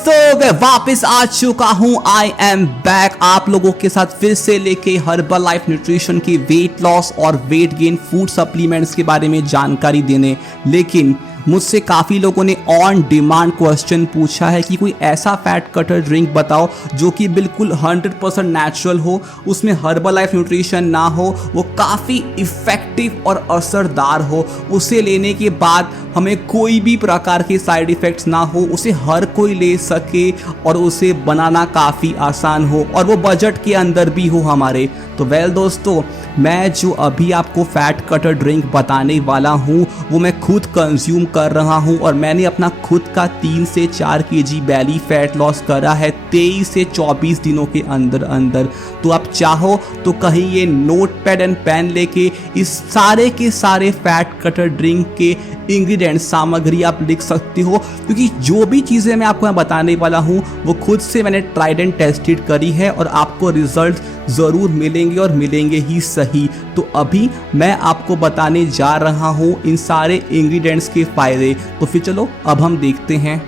दोस्तों मैं वापस आ चुका हूं। आई एम बैक आप लोगों के साथ फिर से लेके हर्बल लाइफ न्यूट्रिशन की वेट लॉस और वेट गेन फूड सप्लीमेंट्स के बारे में जानकारी देने। लेकिन मुझसे काफ़ी लोगों ने ऑन डिमांड क्वेश्चन पूछा है कि कोई ऐसा फैट कटर ड्रिंक बताओ जो कि बिल्कुल 100% नेचुरल हो, उसमें हर्बल लाइफ न्यूट्रिशन ना हो, वो काफ़ी इफ़ेक्टिव और असरदार हो, उसे लेने के बाद हमें कोई भी प्रकार के साइड इफ़ेक्ट्स ना हो, उसे हर कोई ले सके और उसे बनाना काफ़ी आसान हो और वो बजट के अंदर भी हो हमारे। तो वेल दोस्तों, मैं जो अभी आपको फैट कटर ड्रिंक बताने वाला हूँ वो मैं खुद कंज्यूम कर रहा हूँ और मैंने अपना खुद का 3 से 4 केजी बैली फैट लॉस करा है 23 से 24 दिनों के अंदर अंदर। तो आप चाहो तो कहीं ये नोट पैड एंड पेन लेके इस सारे के सारे फैट कटर ड्रिंक के इंग्रेडिएंट्स सामग्री आप लिख सकते हो, क्योंकि जो भी चीज़ें मैं आपको बताने वाला हूँ वो खुद से मैंने ट्राइड एंड टेस्टेड करी है और आपको रिजल्ट ज़रूर मिलेंगे और मिलेंगे ही सही। तो अभी मैं आपको बताने जा रहा हूँ इन सारे इंग्रेडिएंट्स के फ़ायदे। तो फिर चलो अब हम देखते हैं।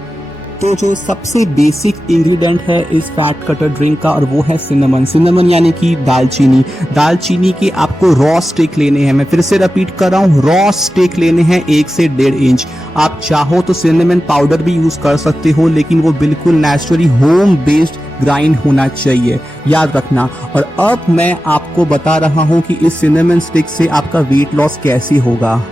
तो जो सबसे बेसिक इंग्रेडिएंट है इस फैट कटर ड्रिंक का और वो है सिनेमन। सिनेमन यानी कि दालचीनी। दालचीनी के आपको रॉ स्टिक लेने हैं, मैं फिर से रिपीट कर रहा हूँ, रॉ स्टिक लेने हैं 1 से 1.5 इंच। आप चाहो तो सिनेमन पाउडर भी यूज कर सकते हो, लेकिन वो बिल्कुल नेचुरली होम बेस्ड ग्राइंड होना चाहिए, याद रखना। और अब मैं आपको बता रहा हूँ कि इस सिनेमन स्टिक से आपका वेट लॉस कैसे होगा।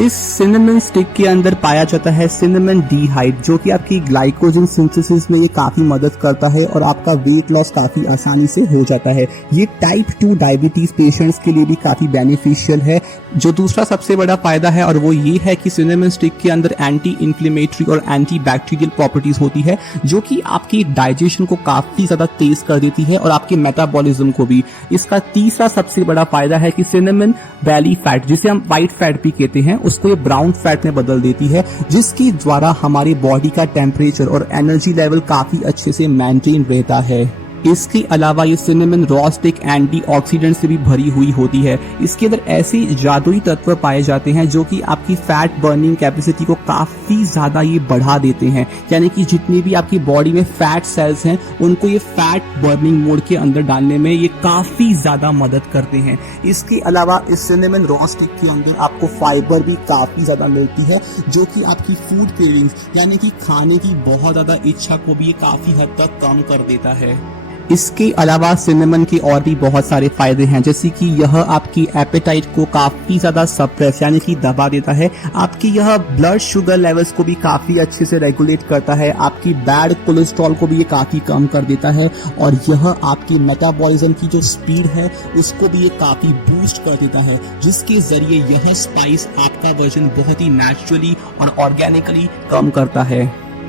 इस सिनेमन स्टिक के अंदर पाया जाता है सिनेमन डीहाइड, जो कि आपकी ग्लाइकोजन सिंथेसिस में ये काफी मदद करता है और आपका वेट लॉस काफी आसानी से हो जाता है। ये टाइप 2 डायबिटीज पेशेंट्स के लिए भी काफी बेनिफिशियल है। जो दूसरा सबसे बड़ा फायदा है और वो ये है कि सिनेमन स्टिक के अंदर एंटी इंफ्लेमेटरी और एंटी बैक्टीरियल प्रॉपर्टीज होती है, जो कि आपकी डाइजेशन को काफी ज्यादा तेज कर देती है और आपके मेटाबॉलिज्म को भी। इसका तीसरा सबसे बड़ा फायदा है कि सिनेमन बैली फैट, जिसे हम व्हाइट फैट भी कहते हैं, उसको ये ब्राउन फैट में बदल देती है, जिसके द्वारा हमारी बॉडी का टेम्परेचर और एनर्जी लेवल काफी अच्छे से मेंटेन रहता है। इसके अलावा ये सिनेमन रॉ स्टिक एंटीऑक्सीडेंट से भी भरी हुई होती है। इसके अंदर ऐसे जादुई तत्व पाए जाते हैं जो कि आपकी फैट बर्निंग कैपेसिटी को काफी ज्यादा ये बढ़ा देते हैं, यानी कि जितनी भी आपकी बॉडी में फैट सेल्स हैं उनको ये फैट बर्निंग मोड के अंदर डालने में ये काफी ज्यादा मदद करते हैं। इसके अलावा इस सिनेमन रॉ स्टिक के अंदर आपको फाइबर भी काफी ज्यादा मिलती है, जो कि आपकी फूड क्रेविंग्स यानी कि खाने की बहुत ज्यादा इच्छा को भी ये काफी हद तक कम कर देता है। इसके अलावा सिनेमन के और भी बहुत सारे फायदे हैं, जैसे कि यह आपकी एपेटाइट को काफी ज्यादा सप्रेस यानी कि दबा देता है। आपकी यह ब्लड शुगर लेवल्स को भी काफी अच्छे से रेगुलेट करता है। आपकी बैड कोलेस्ट्रॉल को भी ये काफी कम कर देता है और यह आपकी मेटाबॉलिज्म की जो स्पीड है उसको भी ये काफी बूस्ट कर देता है, जिसके जरिए यह स्पाइस आपका वजन बहुत ही नेचुरली और ऑर्गेनिकली कम करता है।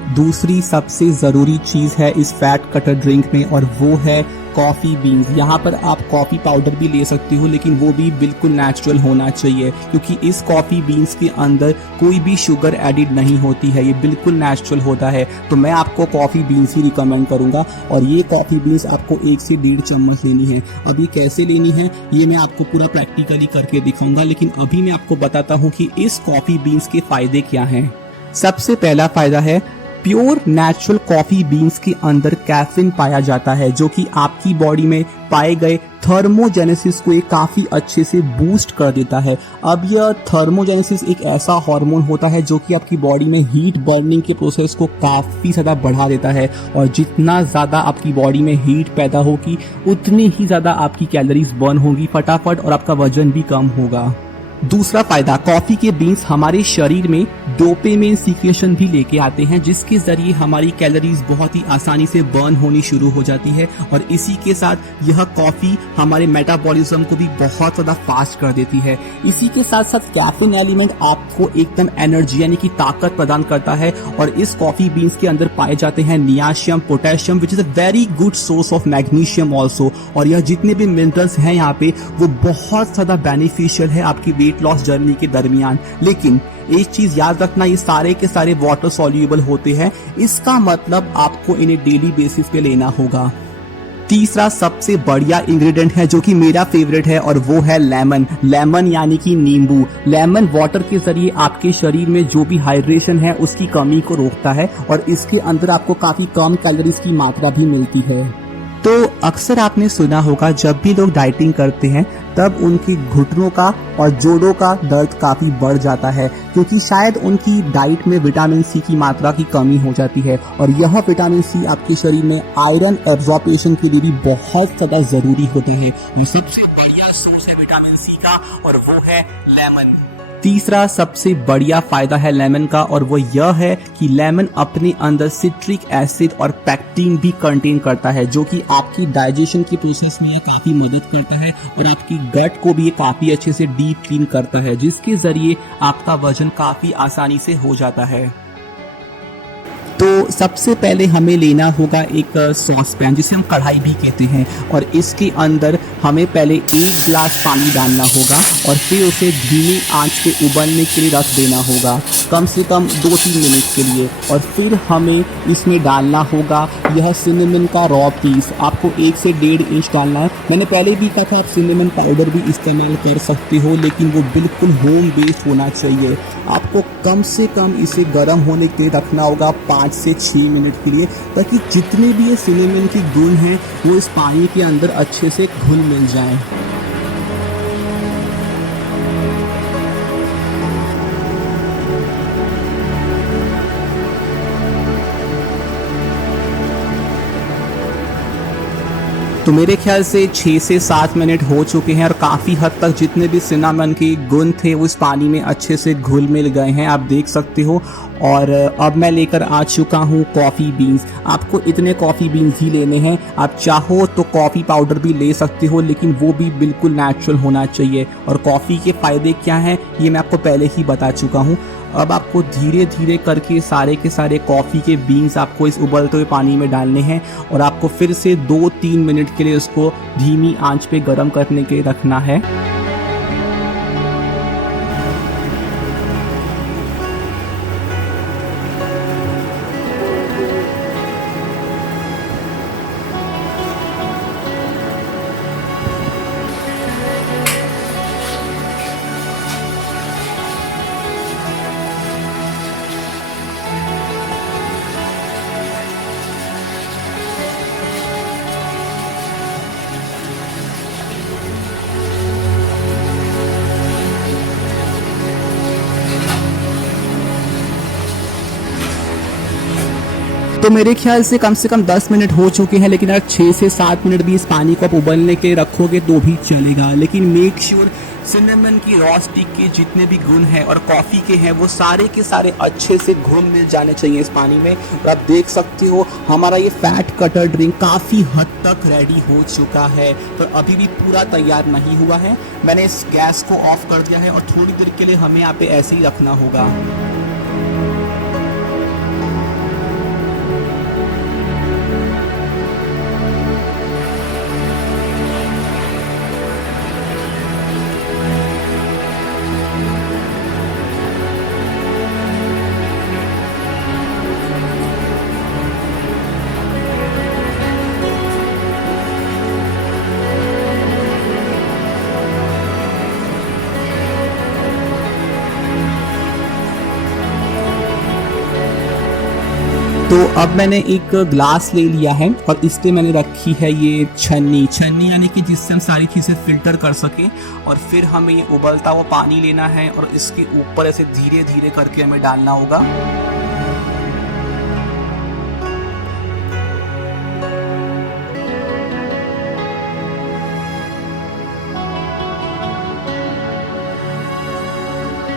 दूसरी सबसे ज़रूरी चीज़ है इस फैट कटर ड्रिंक में और वो है कॉफ़ी बीन्स। यहाँ पर आप कॉफ़ी पाउडर भी ले सकते हो, लेकिन वो भी बिल्कुल नेचुरल होना चाहिए, क्योंकि इस कॉफ़ी बीन्स के अंदर कोई भी शुगर एडिड नहीं होती है, ये बिल्कुल नेचुरल होता है। तो मैं आपको कॉफ़ी बीन्स ही रिकमेंड करूँगा और ये कॉफ़ी बीन्स आपको 1 से 1.5 चम्मच लेनी है। अब ये कैसे लेनी है ये मैं आपको पूरा प्रैक्टिकली करके दिखाऊंगा, लेकिन अभी मैं आपको बताता हूँ कि इस कॉफ़ी बीन्स के फ़ायदे क्या हैं। सबसे पहला फ़ायदा है प्योर नेचुरल कॉफी बीन्स के अंदर कैफीन पाया जाता है, जो कि आपकी बॉडी में पाए गए थर्मोजेनेसिस को एक काफी अच्छे से बूस्ट कर देता है। अब यह थर्मोजेनेसिस एक ऐसा हार्मोन होता है जो कि आपकी बॉडी में हीट बर्निंग के प्रोसेस को काफी ज्यादा बढ़ा देता है और जितना ज्यादा आपकी बॉडी में हीट पैदा होगी उतनी ही ज्यादा आपकी कैलोरीज बर्न होगी फटाफट और आपका वजन भी कम होगा। दूसरा फायदा, कॉफी के बीन्स हमारे शरीर में डोपामाइन सीक्रेशन भी लेके आते हैं, जिसके जरिए हमारी कैलोरीज बहुत ही आसानी से बर्न होनी शुरू हो जाती है और इसी के साथ यह कॉफी हमारे मेटाबॉलिज्म को भी बहुत ज्यादा फास्ट कर देती है। इसी के साथ साथ कैफीन एलिमेंट आपको एकदम एनर्जी यानी कि ताकत प्रदान करता है और इस कॉफी बीन्स के अंदर पाए जाते हैं नियाशियम, potassium, which is a very good source of magnesium also. और यह जितने भी मिनरल्स हैं यहाँ पे वो बहुत ज्यादा बेनिफिशियल है आपकी वेट लॉस जर्नी के दरमियान। लेकिन एक चीज याद रखना, ये सारे के सारे वाटर सॉल्यूबल होते हैं, इसका मतलब आपको इन्हें डेली बेसिस पे लेना होगा। तीसरा सबसे बढ़िया इंग्रेडिएंट है जो कि मेरा फेवरेट है और वो है लेमन। लेमन यानी कि नींबू। लेमन वाटर के जरिए आपके शरीर में जो भी हाइड्रेशन है उसकी कमी को रोकता है और इसके अंदर आपको काफी कम कैलोरीज की मात्रा भी मिलती है। तो अक्सर आपने सुना होगा जब भी लोग डाइटिंग करते हैं तब उनकी घुटनों का और जोड़ों का दर्द काफ़ी बढ़ जाता है क्योंकि शायद उनकी डाइट में विटामिन सी की मात्रा की कमी हो जाती है और यह विटामिन सी आपके शरीर में आयरन एब्जॉर्प्शन के लिए भी बहुत ज़्यादा ज़रूरी होते हैं। ये सबसे बढ़िया सोर्स है विटामिन सी का और वो है लेमन। तीसरा सबसे बढ़िया फायदा है लेमन का और वो यह है कि लेमन अपने अंदर सिट्रिक एसिड और पैक्टिन भी कंटेन करता है जो कि आपकी डाइजेशन की प्रोसेस में काफ़ी मदद करता है और आपकी गट को भी काफ़ी अच्छे से डीप क्लीन करता है जिसके ज़रिए आपका वजन काफ़ी आसानी से हो जाता है। तो सबसे पहले हमें लेना होगा एक सॉस पैन जिसे हम कढ़ाई भी कहते हैं और इसके अंदर हमें पहले 1 गिलास पानी डालना होगा और फिर उसे धीमी आंच पे उबलने के लिए रख देना होगा कम से कम 2-3 मिनट के लिए और फिर हमें इसमें डालना होगा यह सिनेमन का रॉ पीस। आपको 1 से 1.5 इंच डालना है। मैंने पहले भी कहा था आप सिनेमन पाउडर भी इस्तेमाल कर सकते हो लेकिन वो बिल्कुल होम बेस्ड होना चाहिए। आपको कम से कम इसे गर्म होने के लिए रखना होगा 5 से 6 मिनट के लिए ताकि जितने भी ये सिनेमन के गुण हैं वो इस पानी के अंदर अच्छे से घुल मिल जाएं। तो मेरे ख्याल से 6 से 7 मिनट हो चुके हैं और काफ़ी हद तक जितने भी सिनामन के गुण थे वो इस पानी में अच्छे से घुल मिल गए हैं, आप देख सकते हो। और अब मैं लेकर आ चुका हूँ कॉफ़ी बीन्स। आपको इतने कॉफ़ी बीन्स ही लेने हैं। आप चाहो तो कॉफ़ी पाउडर भी ले सकते हो लेकिन वो भी बिल्कुल नेचुरल होना चाहिए। और कॉफ़ी के फ़ायदे क्या हैं ये मैं आपको पहले ही बता चुका हूँ। अब आपको धीरे धीरे करके सारे के सारे कॉफ़ी के बीन्स आपको इस उबलते हुए पानी में डालने हैं और आपको फिर से 2-3 मिनट के लिए उसको धीमी आंच पे गर्म करने के लिए रखना है। तो मेरे ख्याल से कम 10 मिनट हो चुके हैं लेकिन अगर 6 से 7 मिनट भी इस पानी को आप उबलने के रखोगे तो भी चलेगा। लेकिन मेक श्योर सिनेमन की रॉ स्टिक के जितने भी गुण हैं और कॉफ़ी के हैं वो सारे के सारे अच्छे से घुल मिल जाने चाहिए इस पानी में। और आप देख सकते हो हमारा ये फैट कटर ड्रिंक काफ़ी हद तक रेडी हो चुका है पर अभी भी पूरा तैयार नहीं हुआ है। मैंने इस गैस को ऑफ कर दिया है और थोड़ी देर के लिए हमें यहाँ पे ऐसे ही रखना होगा। तो अब मैंने एक ग्लास ले लिया है और इस पे मैंने रखी है ये छन्नी यानी कि जिससे हम सारी चीज़ें फिल्टर कर सकें। और फिर हमें ये उबलता हुआ पानी लेना है और इसके ऊपर ऐसे धीरे धीरे करके हमें डालना होगा।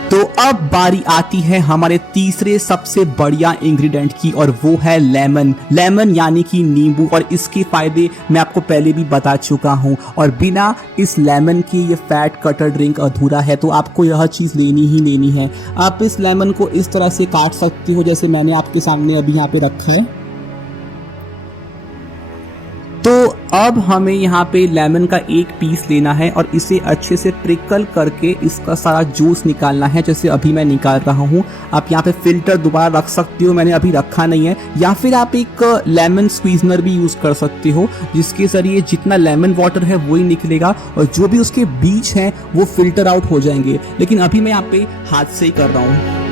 तो अब बारी आती है हमारे तीसरे सबसे बढ़िया इंग्रेडिएंट की और वो है लेमन। लेमन यानी कि नींबू और इसके फायदे मैं आपको पहले भी बता चुका हूँ और बिना इस लेमन के ये फैट कटर ड्रिंक अधूरा है। तो आपको यह चीज़ लेनी ही लेनी है। आप इस लेमन को इस तरह से काट सकते हो जैसे मैंने आपके सामने अभी यहाँ पे रखा है। तो अब हमें यहाँ पे लेमन का एक पीस लेना है और इसे अच्छे से ट्रिकल करके इसका सारा जूस निकालना है, जैसे अभी मैं निकाल रहा हूँ। आप यहाँ पे फिल्टर दोबारा रख सकते हो, मैंने अभी रखा नहीं है, या फिर आप एक लेमन स्क्वीजनर भी यूज़ कर सकते हो, जिसके ज़रिए जितना लेमन वाटर है वही निकलेगा और जो भी उसके बीज हैं वो फिल्टर आउट हो जाएंगे। लेकिन अभी मैं यहाँ पे हाथ से ही कर रहा हूँ।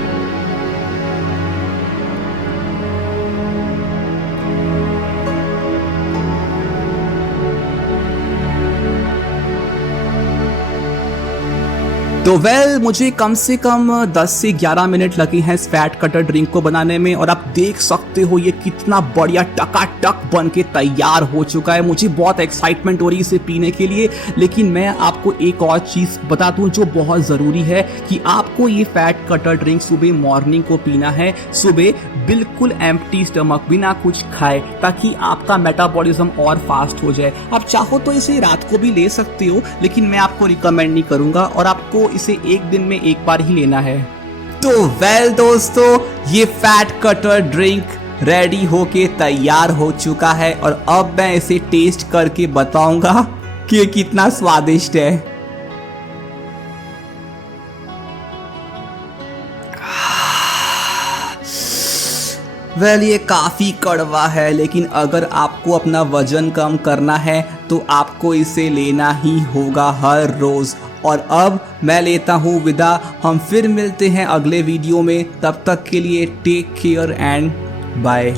तो मुझे कम से कम 10 से 11 मिनट लगे हैं इस फैट कटर ड्रिंक को बनाने में और आप देख सकते हो ये कितना बढ़िया टकाटक बन के तैयार हो चुका है। मुझे बहुत एक्साइटमेंट हो रही है इसे पीने के लिए। लेकिन मैं आपको एक और चीज़ बता दूं जो बहुत ज़रूरी है कि आपको ये फैट कटर ड्रिंक सुबह मॉर्निंग को पीना है, सुबह बिल्कुल एम्प्टी स्टमक, बिना कुछ खाए, ताकि आपका मेटाबॉलिज्म और फास्ट हो जाए। आप चाहो तो इसे रात को भी ले सकते हो, लेकिन मैं आपको रिकमेंड नहीं करूँगा और आपको इसे एक दिन में एक बार ही लेना है। तो दोस्तों, ये फैट कटर ड्रिंक रेडी होके तैयार हो चुका है और अब मैं इसे टेस्ट करके बताऊंगा कि ये कितना स्वादिष्ट है। ये काफ़ी कड़वा है, लेकिन अगर आपको अपना वजन कम करना है तो आपको इसे लेना ही होगा हर रोज़। और अब मैं लेता हूँ विदा, हम फिर मिलते हैं अगले वीडियो में। तब तक के लिए टेक केयर एंड बाय।